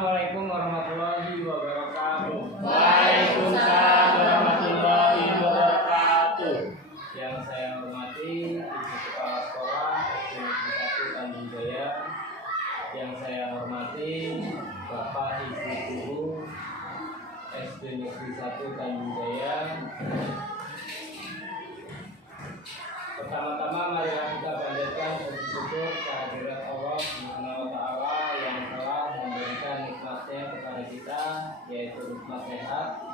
Assalamualaikum warahmatullahi wabarakatuh. Waalaikumsalam warahmatullahi wabarakatuh. Yang saya hormati Ibu Kepala Sekolah SD Negeri 1 Tanjung Jaya. Yang saya hormati Bapak Ibu Guru SD Negeri 1 Tanjung Jaya. Pertama-tama marilah kita panjatkan puji syukur kehadirat Allah Subhanahu wa taala yang telah memberikan nikmatnya kepada kita, yaitu nikmat sehat,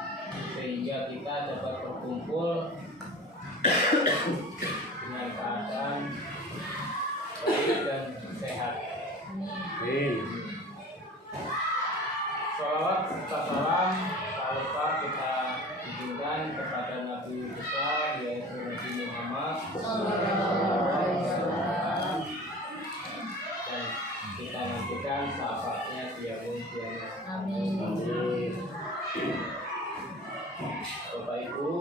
sehingga kita dapat berkumpul dengan keadaan baik dan sehat. Shalawat serta salam tak lupa kita tunjukkan kepada Nabi besar, yaitu Nabi Muhammad dan kita nantikan syafaatnya di yaumul qiyamah. Amin. Bapak Ibu,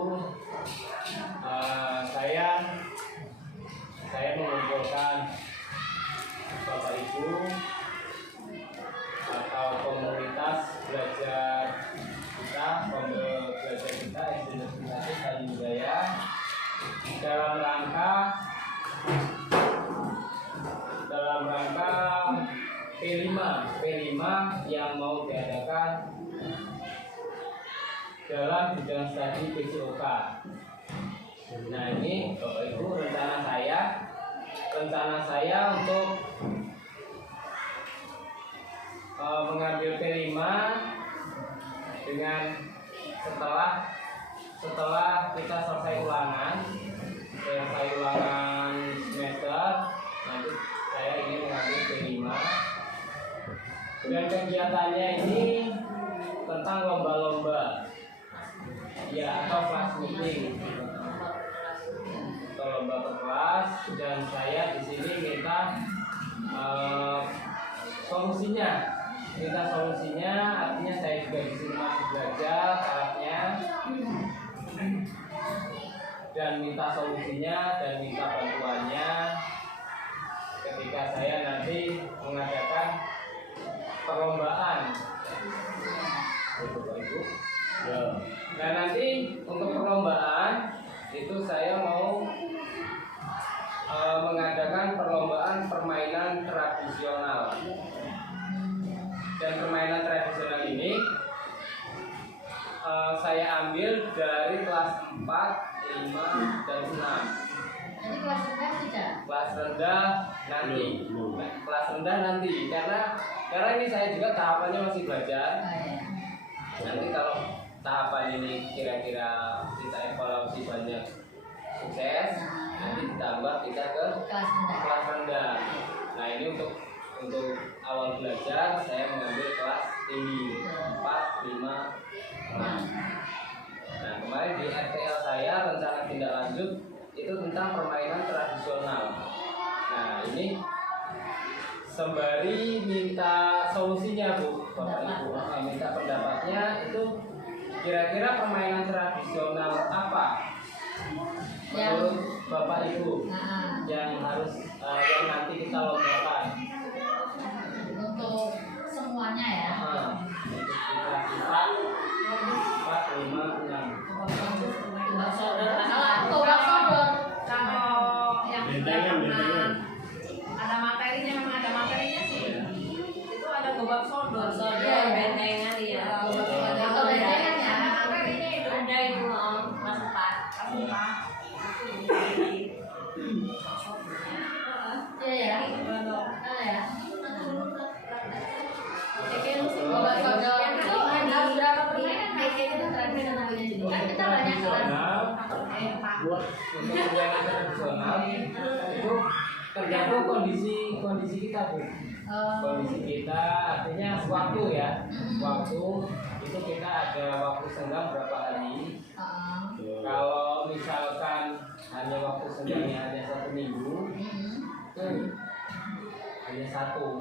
saya mengumpulkan Bapak Ibu atau komunitas belajar kita SD Negeri 1 Tanjung Jaya dalam rangka P5 yang mau diadakan dalam bidang studi PJOK. Nah, ini Bapak Ibu, rencana saya untuk mengambil P5 dengan setelah kita selesai ulangan semester, nanti saya ingin mengambil P5. Dan kegiatannya ini tentang lomba-lomba, ya, atau kelas meeting, atau lomba per kelas. Dan saya di sini minta solusinya, artinya saya juga di sini masih belajar tarafnya, dan minta solusinya dan minta bantuannya ketika saya nanti mengadakan perlombaan. Bapak Ibu. Nah, nanti untuk perlombaan itu saya mau mengadakan perlombaan permainan tradisional. Dan permainan tradisional ini saya ambil dari kelas 4, 5, dan 6. Nanti kelas rendah sudah? Kelas rendah nanti. Kelas rendah nanti karena ini saya juga tahapannya masih belajar. Nanti kalau tahapan ini kira-kira kita evaluasi banyak sukses, nanti ditambah kita ke kelas rendah. Nah, ini untuk awal belajar saya mengambil kelas tinggi 4, 5, 6. Nah, kemarin di RTL saya rencana tindak lanjut itu tentang permainan tradisional. Nah, ini sembari minta solusinya, Bu, Bapak Ibu, minta pendapatnya. Itu kira-kira permainan tradisional apa menurut Bapak Ibu yang nanti kita lombakan? Untuk semuanya ya. Untuk kita 4, 5, 6. Gobak sodor. Kalau yang ada materinya sih. Itu ada gobak sodor, bentengan ya. Atau bentengan ya. Ada materinya itu. Ada itu kelas 4. Iya ya. Ya. Gobak sodor itu ada berapa permainan? Kayaknya tradisional jadi. Kan kita banyak kelas. Untuk permainan tradisional itu tergantung kondisi kita, Bu. Kondisi kita artinya waktu ya. Waktu itu kita ada waktu senggang berapa hari. Kalau misalkan hanya waktu senggangnya hanya 1 minggu, itu hanya satu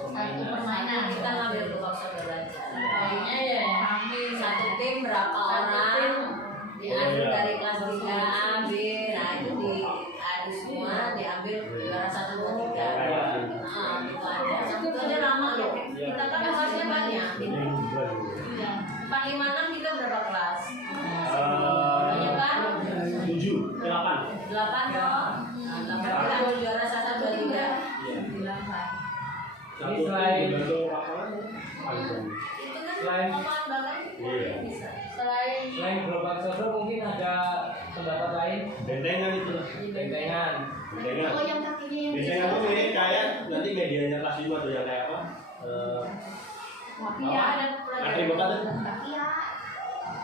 permainan. Kita ngambil gobak sodor aja. Kayaknya ya. Satu tim berapa orang? Diambil dari kelas 3 ambil. Nah, itu diadu semua, diambil juara 1, 2, 3. Itu aja. Satu aja lama loh. Kita kan kelasnya banyak. Iya. 456 kita berapa kelas? Eh, Banyak kan? 7, 8. 8 toh. Nah, kita mau juara 1, 2, 3. Iya. 8. Ini selain Itu kan Selain- omongan Bapak Iya. bisa. Selain gerobak sodor mungkin ada pendapat lain. Bentengan itu. Bentengan. Bentengan. oh yang kakinya yang Bentengan itu mirip kayak nanti medianya kelas 5 tuh yang kayak apa? Iya, ada Atribut apa? Iya.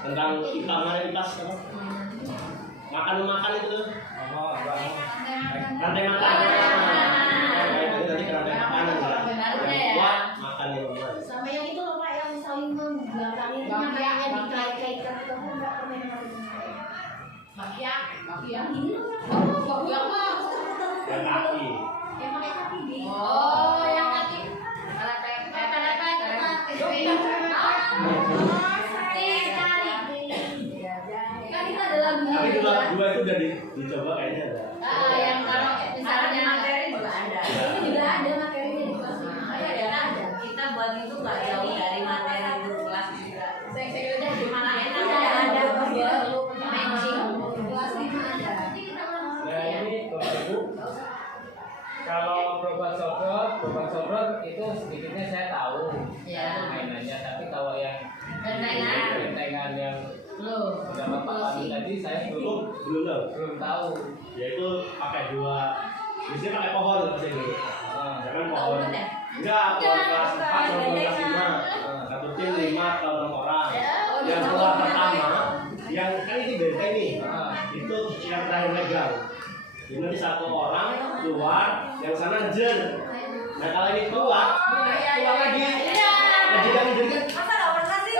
Tentang itas apa? Makan itu tuh. Oh, Rantai makanan. Nah, itu nanti ke rantai makanan ya. Benarnya ya. Kuat makan yang lumayan. Sama yang itu loh Pak yang saling membelakang itu namanya dikait-kaitkan itu enggak permainan Bakiak ini loh. Oh, bakiak mah. Yang kaki. Yang pakai kaki di. Oh, yang kaki. Kan kita ada lagunya. Tapi dua itu udah dicoba kayaknya ada. Yang kalau Misalnya misalnya materi juga ada. ini juga ada materinya di kelas ini. Kita buat itu nggak jauh dari materi guru kelas juga. Saya udah Gimana enak ada ada matching. Kelas 5 ada. Nah ini Bapak Ibu, kalau gerobak sodor itu sedikitnya saya tahu Ya. mainannya, tapi kalau yang bentengan yang Loh. beberapa Pak Pandu tadi saya Belum belum tahu. Yaitu pakai dua. Biasanya pakai pohon pasti dulu. Jangan pohon. Tahu kan ya? Enggak, pohon kelas 4 sama kelas 5. Satu tim 5 atau 6 orang. Yang keluar pertama, yang kan ini benteng nih. Itu yang terakhir megang. Jadi nanti satu orang keluar, yang sana ngejar. Nah kalau ini keluar lagi. Ngejar kan? Masa nggak pernah sih?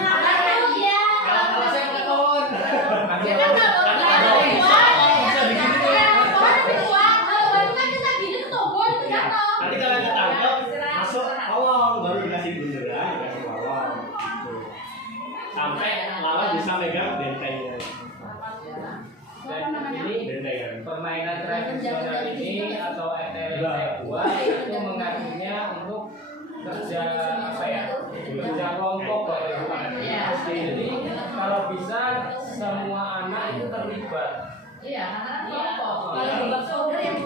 Kalau saya pakai pohon. Nanti kalau yang ketangkep masuk kolong baru dikasih bunderan, dikasih kolong. Tuh. Sampai lawan bisa megang bentengnya. Dan ini Bentengan. permainan tradisional ini atau ETL yang saya buat itu mengajunya untuk kerja apa ya, kerja kelompok Bapak Ibu. Jadi kalau bisa semua anak itu terlibat. Iya, karena kalau babak saudara yang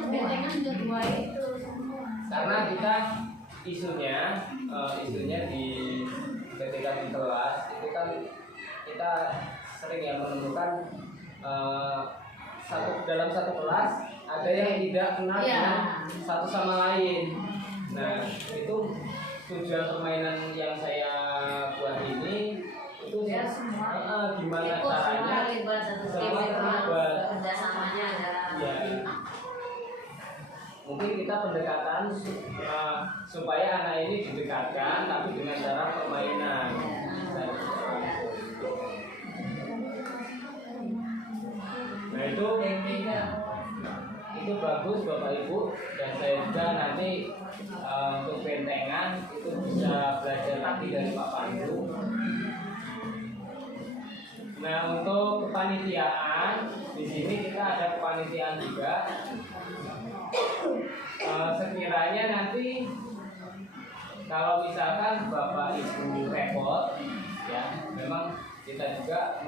bentengan juga dua itu semua. Karena kita isunya di ketika di kelas itu kan kita sering ya menemukan dalam satu kelas ada yang tidak kenal dengan satu sama lain. Nah itu tujuan permainan yang saya buat ini itu Ya, semua. gimana Ikut semua caranya terlibat satu tim semua itu terlibat. kerjasamanya antara. Ya, mungkin kita pendekatan supaya anak ini didekatkan tapi dengan cara permainan. Nah itu bagus Bapak Ibu, dan saya juga nanti untuk bentengan itu bisa belajar lagi dari Pak Pandu. Nah untuk kepanitiaan di sini kita ada kepanitiaan juga. Sekiranya nanti kalau misalkan Bapak Ibu repot, ya memang kita juga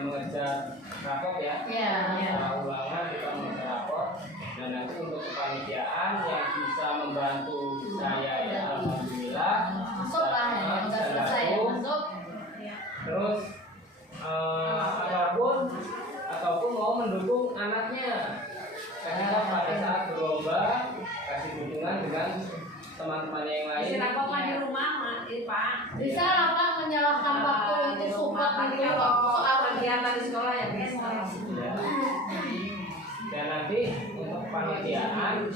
mengejar rapot ya. Ulangan kita mengejar rapot. Dan nanti untuk kepanitiaan yang bisa membantu saya ya alhamdulillah. Masuk lah ya, udah selesai ya, masuk. Terus ataupun mau mendukung anaknya, karena pada saat berlomba kasih dukungan dengan teman-temannya yang lain. Isi rapotan di rumah, Pak. Bisa lah Pak menyalahkan waktu itu support itu soal kegiatan di sekolah ya biasa. Ya. Dan nanti untuk panitiaan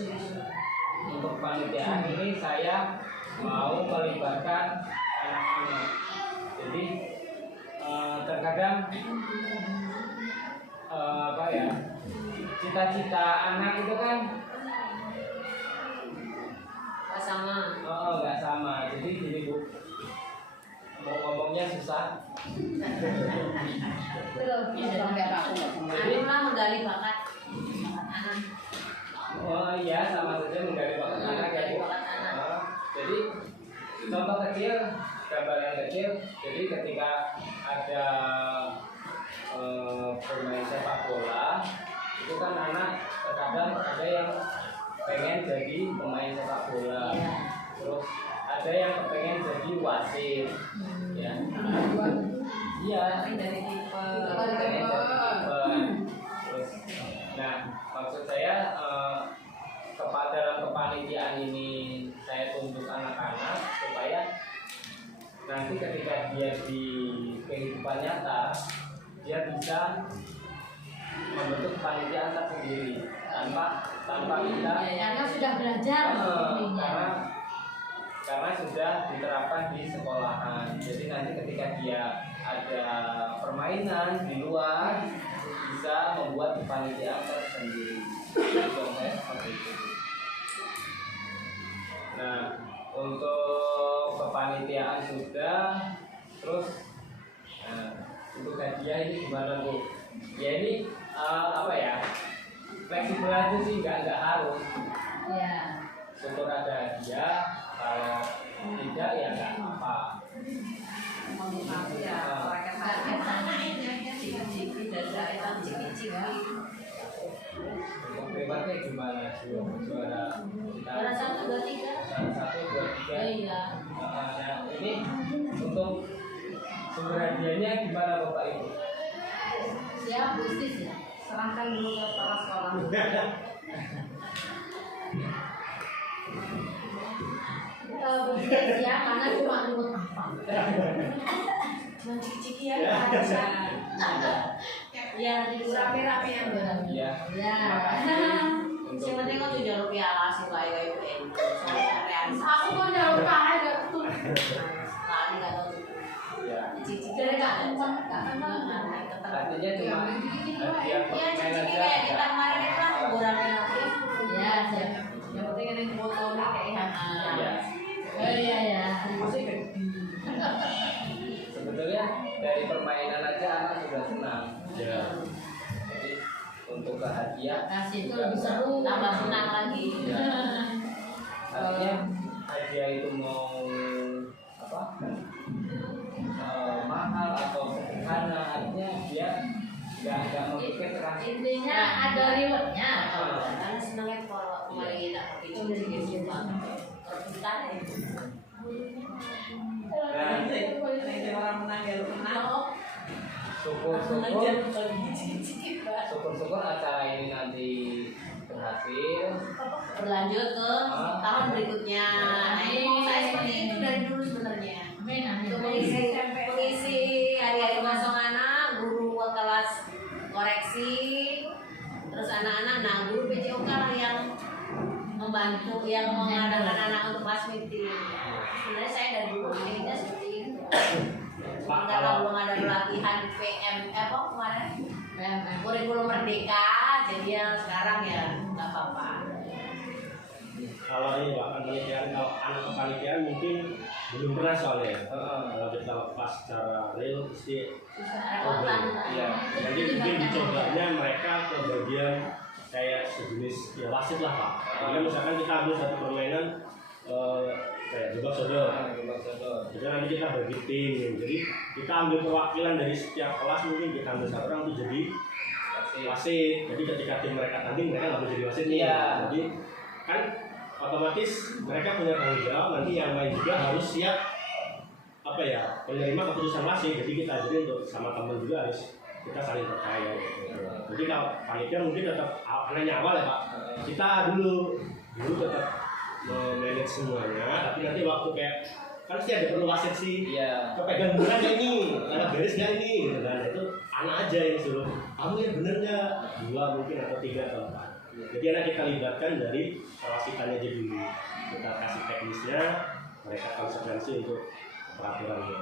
ini saya mau melibatkan anak-anak. Jadi terkadang apa ya, cita-cita anak itu kan nggak sama. Jadi gini Bu, mau ngomongnya susah. belum. Anu lah medali bakat. anak. Oh iya, sama saja menggali bakat anak ya Bu. Jadi contoh kecil, gambaran kecil. Jadi ketika ada bermain sepak bola, itu kan anak terkadang ada yang pengen jadi pemain sepak bola, terus ada yang pengen jadi wasit, ya. Iya. Dari tipe. Pengen jadi kiper. Terus, nah maksud saya dalam kepanitiaan ini saya tuntut anak-anak supaya nanti ketika dia di kehidupan nyata dia bisa membentuk kepanitiaan tersendiri tanpa kita Karena sudah belajar. karena sudah diterapkan di sekolahan. Jadi nanti ketika dia ada permainan di luar bisa membuat kepanitiaan tersendiri. Contohnya seperti itu. Nah, untuk kepanitiaan sudah, terus untuk hadiah ini gimana Bu? Ya ini apa ya? Fleksibel aja sih, nggak harus. Ya. Syukur ada hadiah, kalau tidak ya nggak apa. Motivasi ya, mereka ciki-ciki dada itu ciki-ciki. Untuk debatnya gimana? Juara kita. Juara 1, 2, 3. 1, 2, 3. Iya. Nah, ini untuk sumber hadiahnya gimana Bapak Ibu? Siap, bisnis ya. Serahkan dulu ke kepala sekolah. Bisnis ya, karena cuma nurut apa. Cuma ciki-ciki ya. Ya, rame-rame yang benar. Iya. Ya. Untuk Yang penting kan tujuan rupiah lah sih kayak UN. Soalnya realisasi. Aku mau jauh kalah gak tuh. Sekali nggak tahu. ya. Ciki-ciki Dari nggak gak ada. teman. Artinya cuma hadiah Ya permen ciki-ciki aja. kayak kita kemarin itu kan kuburannya nanti. Ya, siap. Yang penting ada foto kayak Iya. Iya ya. Sebetulnya dari permainan aja anak sudah senang. Ya. Jadi untuk ke hadiah Kasih itu lebih seru. tambah senang lagi. ya. Artinya hadiah itu mau apa? Mahal atau sederhana, artinya dia nggak memikir keras. Intinya ada rewardnya. Karena senangnya kalau kemarin kita itu udah dikasih perbutan ya. Nah, Orang menang ya lu menang. syukur-syukur acara ini nanti berhasil. Berlanjut ke tahun berikutnya. Nah, ini mau saya seperti itu dari dulu sebenarnya. Amin, amin. Untuk mengisi hari-hari kosong anak, guru kelas koreksi, terus anak-anak, nah guru PJOK lah yang membantu, yang mengadakan anak untuk kelas meeting. Sebenarnya saya dari dulu inginnya seperti itu. Karena belum ada pelatihan PM apa kemarin? Kurikulum Merdeka, jadi ya sekarang ya nggak apa-apa. Kalau ini Pak, penelitian, kalau anak kepanitiaan mungkin belum pernah soalnya. Kalau kita lepas secara real pasti Repotan. Iya. jadi mungkin dicobanya mereka ke bagian kayak sejenis ya wasit lah Pak. Jadi misalkan kita ambil satu permainan kayak jebak sodor. Jadi nanti kita bagi tim. Jadi kita ambil perwakilan dari setiap kelas, mungkin kita ambil satu orang untuk jadi wasit. Jadi ketika tim mereka tanding, mereka nggak boleh jadi wasit nih. Iya. Jadi kan otomatis mereka punya tanggung jawab. Nanti yang main juga harus siap apa ya, menerima keputusan wasit. Jadi kita jadi untuk sama teman juga harus kita saling percaya. Gitu. Jadi kalau panitia mungkin tetap anaknya awal ya Pak. Kita dulu tetap memanage semuanya, tapi nanti waktu kayak kan sih ada perlu wasit sih. Iya. Kepegang bener nggak ini, ada beres nggak ini, gitu kan? Itu anak aja yang suruh. Kamu ya bener nggak? 2 mungkin atau 3 atau 4. Jadi anak kita libatkan dari wasitannya aja dulu. Kita kasih teknisnya, mereka konsekuensi untuk peraturannya.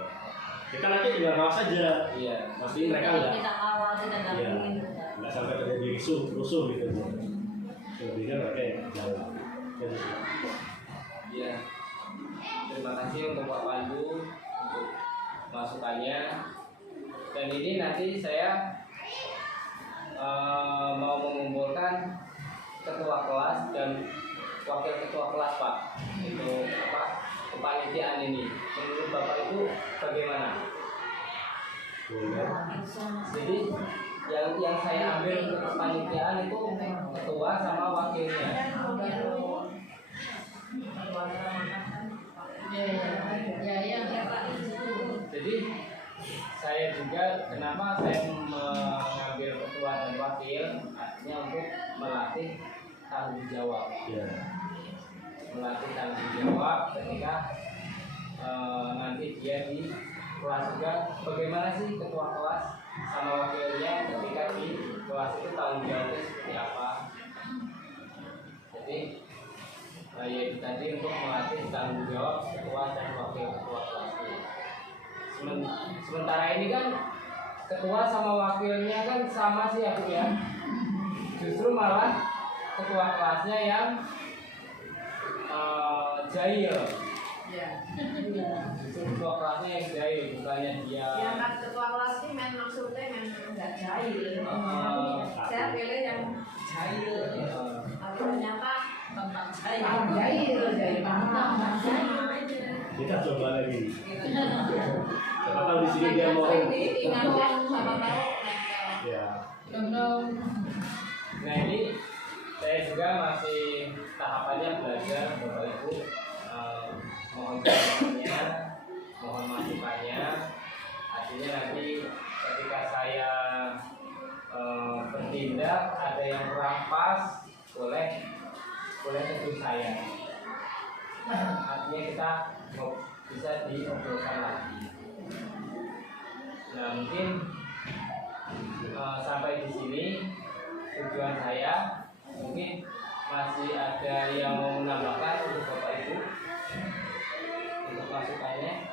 Kita nanti tinggal ngawas saja. Iya. Pasti mereka nggak. Kita kawal, kita dampingin. Nggak sampai terjadi rusuh gitu. Lebihnya mereka yang jalan. Jadi, Iya. Terima kasih untuk Pak Pandu untuk masukannya. Dan ini nanti saya mau mengumpulkan ketua kelas dan wakil ketua kelas Pak. Itu apa kepanitiaan ini. Menurut Bapak itu bagaimana? Jadi yang saya ambil ke kepanitiaan itu ketua sama wakilnya. Jadi saya juga kenapa saya mengambil ketua dan wakil artinya untuk melatih tanggung jawab. Melatih tanggung jawab ketika nanti dia di kelas juga bagaimana sih ketua kelas sama wakilnya ketika di kelas itu tanggung jawabnya seperti apa. Jadi ya itu tadi untuk melatih tanggung jawab ketua dan wakil ketua kelas ini. Sementara ini kan ketua sama wakilnya kan sama sih ya Bu ya. Justru malah ketua kelasnya yang jahil. Justru ketua kelasnya yang jahil, bukannya dia. Yang ketua kelas ini maksudnya nggak jahil. Saya pilih yang jahil. Tapi ternyata jahil. Kita coba lagi. Siapa tahu di sini dia mau. Ya. Nah ini saya juga masih tahapannya belajar Bapak Ibu, mohon jawabannya, mohon masukannya. Artinya nanti ketika saya bertindak ada yang kurang pas, boleh tegur saya. Artinya kita bisa diobrolkan lagi. Nah mungkin sampai di sini tujuan saya. Mungkin masih ada yang mau menambahkan untuk Bapak Ibu untuk masukannya.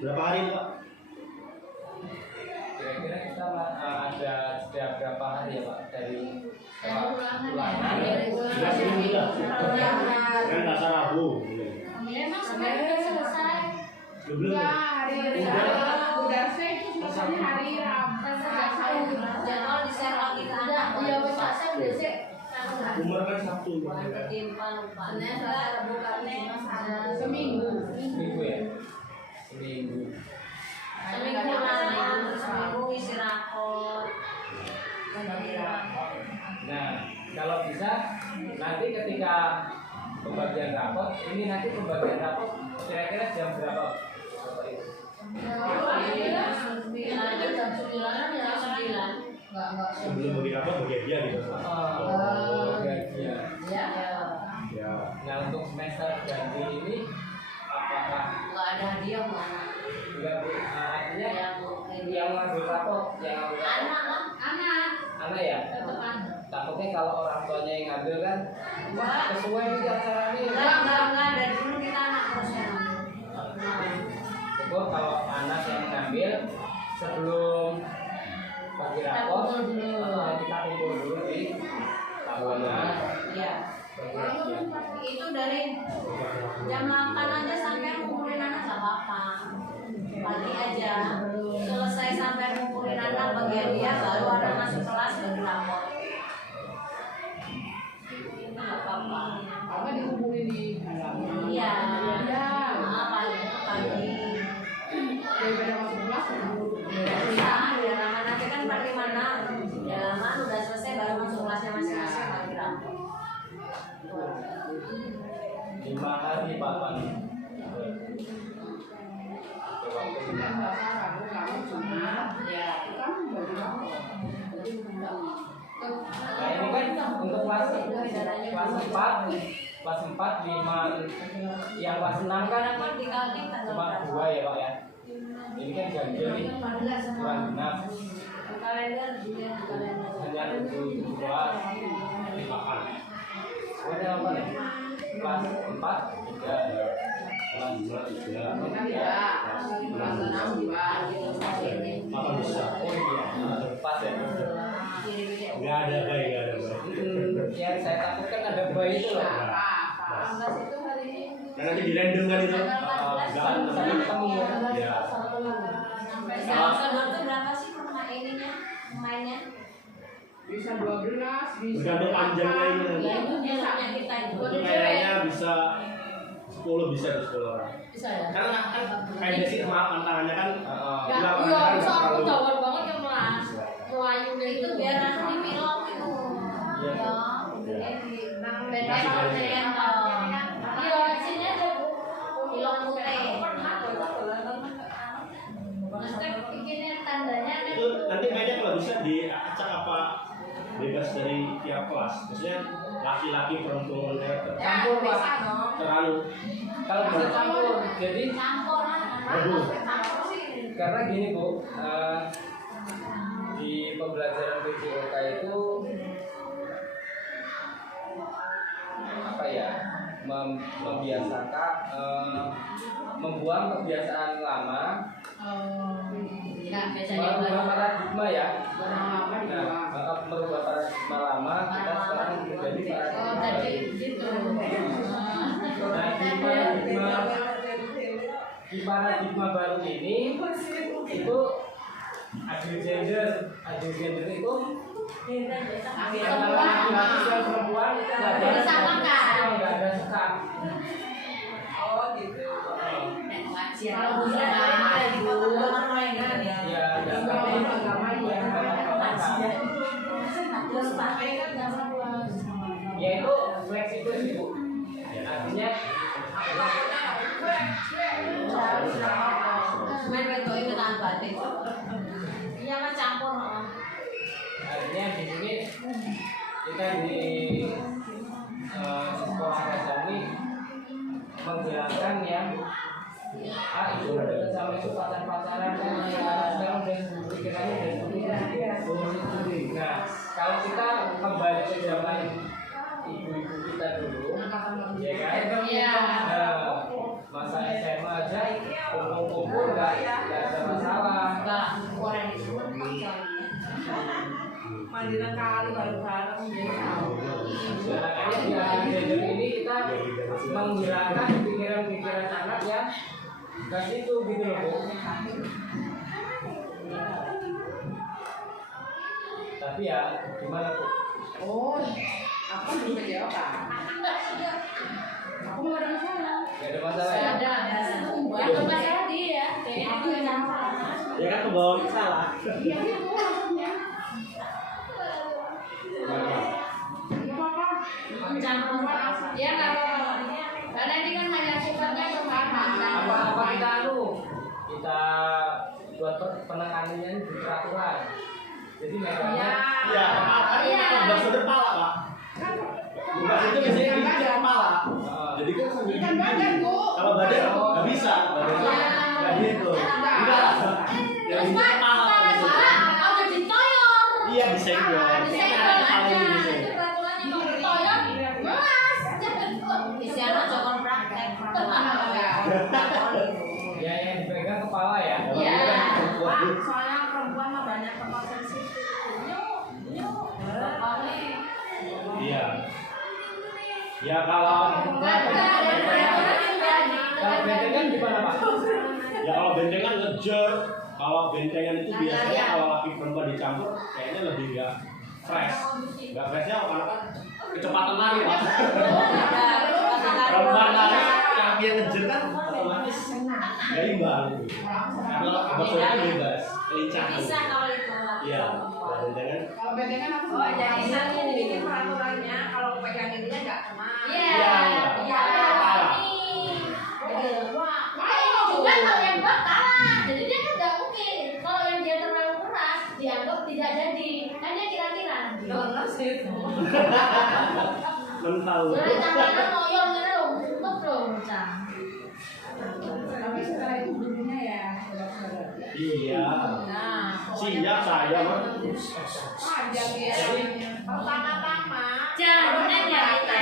Berapa hari Pak? Kira-kira kita ada berapa hari ya Pak dari ulangan? Sudah seminggu sudah. Kan nggak salah Bu. Memang sebenarnya selesai. Belum. Hari udah saya itu selesainya hari Rabu. Jadwal di share lagi ke anak. Iya, Pak saya udah sih. Umur kan Sabtu. Ketimpa lupa. Senin, Selasa, Rabu, Kamis, seminggu. Seminggu ya? Seminggu. Seminggu lama, seminggu isi rapor. Nah, kalau bisa nanti ketika pembagian rapot, ini nanti pembagian rapot kira-kira jam berapa Bapak Ibu? Sebelum bagi apa bagi dia gitu. Bagian. Ya. Nah untuk semester ganjil ini apakah Nggak ada hadiah mana? juga artinya yang ngambil rapot, yang ngambil rapot? Anak ya? Takutnya kalau orang tuanya yang ngambil kan sesuai di acara ini. Enggak, dari dulu kita anak terus yang Cukup kalau anak yang ngambil sebelum bagi rapot, kita kumpul dulu di tahunan. Iya. Itu dari jam 8 aja sampai ngumpulin anak nggak apa-apa. Pagi aja. Selesai sampai ngumpulin anak bagian dia, baru anak masuk kelas bagi rapor. Nggak apa-apa. Apa dikumpulin di halaman? Iya. Pagi. Daripada masuk kelas Bisa, ya lama nanti kan pakai mana? Ya lama udah selesai baru masuk kelasnya masing-masing bagi rapor. 5 hari Pak Pani. Waktu 5 hari. Rabu, Kamis, Jumat. Ya, itu kan bagi rapor. Nah ini kan untuk kelas 4, kelas 4, 5, yang kelas 6 kan cuma 2 ya Pak ya. Ini kan ganjil nih, kurang genap. Kalender juga kalender. Hanya 7 makan. Ada apa nih? Kelas 4, 3. Kelas 3. Apa bisa? Oh iya, pas ya. Nggak ada bayi, nggak ada bayi. Yang saya takutkan ada bayi itu loh. Nah, nanti di random kan itu? Sampai ketemu ya. Ya. Sampai sekarang tuh berapa sih ininya mainnya? bisa 12, bisa Bergantung panjangnya ini. Ya itu biasanya kita itu. Itu kayaknya bisa 10 bisa di 10 orang. Bisa ya. Karena kan kayak sih maaf tangannya kan Ya, bilang iya, kan bisa aku terlalu- jawab banget ya Mas. Melayu Itu biar langsung dipilok itu. Iya. Ya, jadi nang beda Masih kalau banyak. kalian tahu. Iya, sini aja Bu. Pilok putih. Maksudnya bikinnya tandanya kan itu nanti mainnya kalau bisa diacak apa bebas dari tiap kelas. Maksudnya laki-laki perempuan Campur Pak. terlalu Kalau bisa campur. Jadi campur. Aduh. karena gini Bu, di pembelajaran PJOK itu apa ya, membiasakan membuang kebiasaan lama, Enggak biasanya merubah paradigma ya. Orang lama di bawah. Nah, merubah paradigma lama, kita sekarang menjadi Oh, paradigma tadi baru. gitu. Nah, di paradigma baru ini itu adil gender itu antara laki-laki dan perempuan itu nggak ada nggak ada sekat. Kalau bisa ibu mainan ya. Ya, ya. Ya itu fleksibel sih Bu. Artinya Main betul itu tahan batik. Iya kan campur. artinya di sini kita di sekolah dasar ini menghilangkan yang itu udah sama itu pacaran-pacaran kan sekarang udah pikirannya udah nah kalau kita kembali ke zaman ibu-ibu kita dulu ya kan Iya. masa SMA aja kumpul-kumpul nggak ada masalah. Enggak, goreng itu Mandiran kali baru-baru Makanya di akhir gender ini kita menghilangkan pikiran-pikiran anak ya ke situ gitu loh Bu. Tapi ya gimana Bu? Oh, aku belum kecewa Pak. Aku mau ada masalah. Gak ada masalah ya? ada. Yang masalah dia. Aku yang salah. ya kan kebawa salah. Iya gitu maksudnya. Iya apa? Campur. Ya nggak apa-apa. Karena ini kan hanya sifatnya permainan. Apa kita kita buat penekanannya ini di peraturan. Jadi merekanya Ya, kan bahasa kepala Pak. Bahasa itu biasanya di kepala. Jadi kan sambil Ikan badan Bu. kalau badan nggak bisa, badan nggak gitu. Enggak. Yang di kepala. Ada ditoyor. Iya disenggol. Disenggol Kepala aja. ini Itu disenggol. peraturannya kalau ditoyor, melas. Isinya cokon praktek. ya yang dipegang kepala ya. Iya. Soalnya perempuan mah banyak tempat sensitif. Iya. Ya kalau Kalau bentengan gimana Pak? ya kalau bentengan ngejer, kalau bentengan itu biasanya kalau laki perempuan dicampur kayaknya lebih nggak fresh. Nggak freshnya karena kan kecepatan lari Pak. Perempuan lari, kaki yang ngejer kan otomatis nggak imbang. Kalau abang bebas, lincah. Bisa kalau itu. Iya, kalau bentengan. Kalau bedengan aku Oh, jadi nanti dibikin peraturannya kalau pegang ininya nggak kena. Iya. Iya. Juga kalau yang buat kalah, jadi dia kan nggak mungkin. Kalau yang dia terlalu keras, dianggap tidak jadi. Hanya kira-kira. Mental. Soalnya tangannya ngoyong gitu loh, empuk loh, Cang. tapi setelah itu gurunya ya saudara-saudara. Iya. Nah, Siap saya mah. Panjang ya. Pertama-tama. jangan aja kita.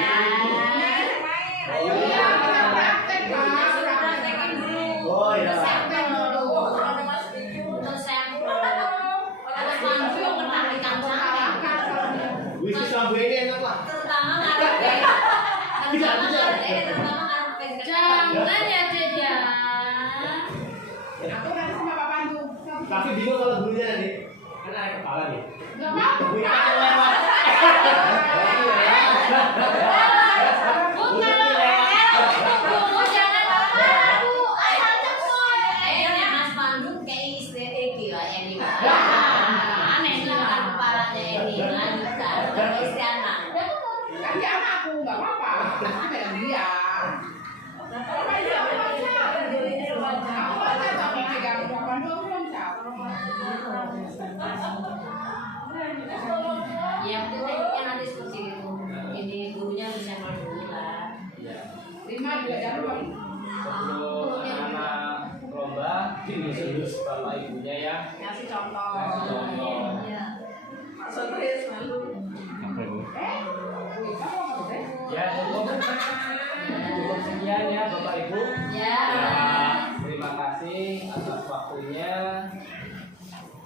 Ayo ya, kita praktek Pak. Praktekin dulu. Oh iya. Sampel dulu. Terus sampel. Terus maju yang kena di kancang. Wisi sambu ini enak lah. Terutama ngaruh terutama ngaruh jangan ya Deja. Aku nanti sama Pak Pandu. Tapi bingung kalau gurunya nanti. Kan ada kepala nih. Nggak apa-apa. Wih, kan lewat. Bu, jangan marah-marah, Bu. Asal cepet. Ini Mas Pandu kayak istri Eki lah, ini. Aneh silakan kepalanya ini. Lanjutkan. Terus istri anak. Kan dia anakku, nggak apa-apa. Aku pegang dia. Apa dia? Aku kan tak pegang kapan dulu belum tahu. Ya, penting tekniknya nanti seperti itu. Ini gurunya bisa dulu lah. Ya. 5 juga jangan lupa. Sebelum anak lomba, ditulis bapak ibunya ya. Ngasih contoh. Kasih contoh. Maksudnya selalu. Wih, kamu apa tuh? Ya cukup sekian ya bapak ibu. Ya. Terima kasih atas waktunya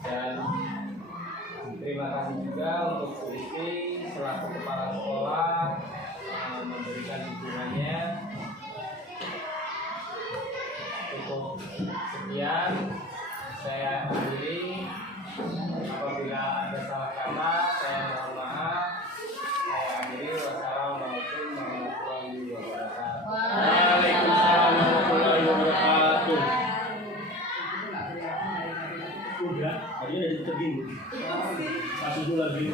dan terima kasih juga untuk Bu Isti selaku kepala sekolah memberikan dukungannya. Cukup sekian saya akhiri. Apabila ada salah kata saya mohon maaf. Saya akhiri. Wassalamualaikum warahmatullahi wabarakatuh. Waalaikumsalam warahmatullahi wabarakatuh. Udah, tadi udah diterbin. Kasih dulu lagi.